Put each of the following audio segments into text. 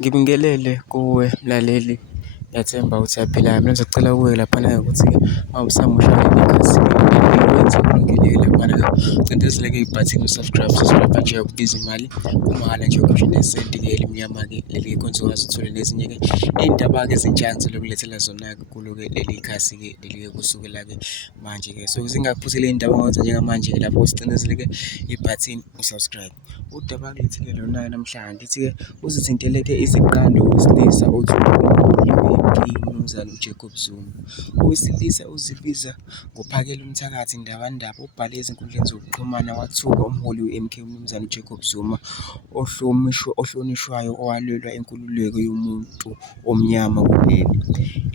Ngibingelele kuwe mlaleli, ngiyathemba ukuthi uyaphilayo. Mina ngizocela kuwe laphana-ke ukuthi-ke uma usamusha wenze okulungile-ke laphana-ke ucindezele-ke ibhathini u-subscribe nje akubizi imali kumahhala nje ukhishwa nesenti-ke elimnyama-ke leli-ke uzokwazi uthole nezinye-ke iy'ndaba-ke ezintsha engizokulethela zona-ke kulo-ke leli khasi-ke leli-ke kusukela-ke manje-ke. So zingakuphutheli iy'ndaba ongenza njengamanje-ke lapho usicindezele-ke ibhathini u-subscribe. Udaba engilethile lona namhlanje ndithi-ke uzithintele-ke iziqalo wesilisa uMnumzane uJacob Zuma. Owesilisa uzibiza ngoPhakela Umthakathi Ndabandaba ubhale ezinkundleni zokuxhumana wathuka umholi we-MK uMnumzane uJacob Zuma ohlonishwayo owalwela inkululeko yomuntu omnyama kuleli.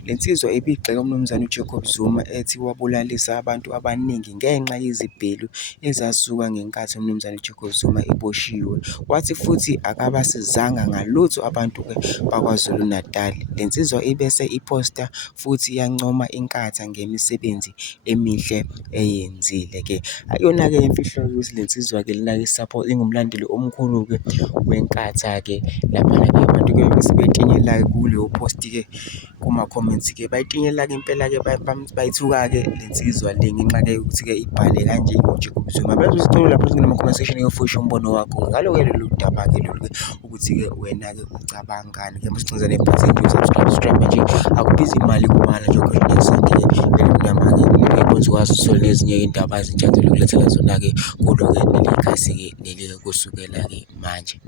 Le nsizwa ibigxeka uMnumzane uJacob Zuma ethi wabulalisa abantu abaningi ngenxa yezibhelu ezasuka ngenkathi uMnumzane uJacob Zuma eboshiwe. Wathi futhi akabasizanga ngalutho abantu-ke baKwaZulu Natal. Le nsizwa ibese iphosta futhi yancoma inkatha ngemisebenzi emihle eyenzile-ke. Akuyona-ke imfihlo-ke ukuthi le nsizwa-ke lena-ke ingumlandeli omkhulu-ke wenkatha-ke laphana-ke abantu-ke bese beyitinyela-ke kuleyo post-ke kuma-comments-ke bayitinyela-ke impela-ke bayithuka-ke le nsizwa le ngenxa-ke yokuthi-ke ibhale kanje ngoJacob Zuma. Bezosithola lapho nama-comment section-ke ufushe umbono wakho ngalo-ke lolu daba-ke lolu-ke ukuthi-ke wena-ke ucabangani-ke masicindezela ebhathini subscribe nje akubizi imali kumahhala nje ukhishwa nesenti-ke elimnyama-ke leli uzokwazi uthole nezinye iy'ndaba ezintsha engizokulethela zona-ke kulo-ke leli khasi-ke leli-ke kusukela-ke manje.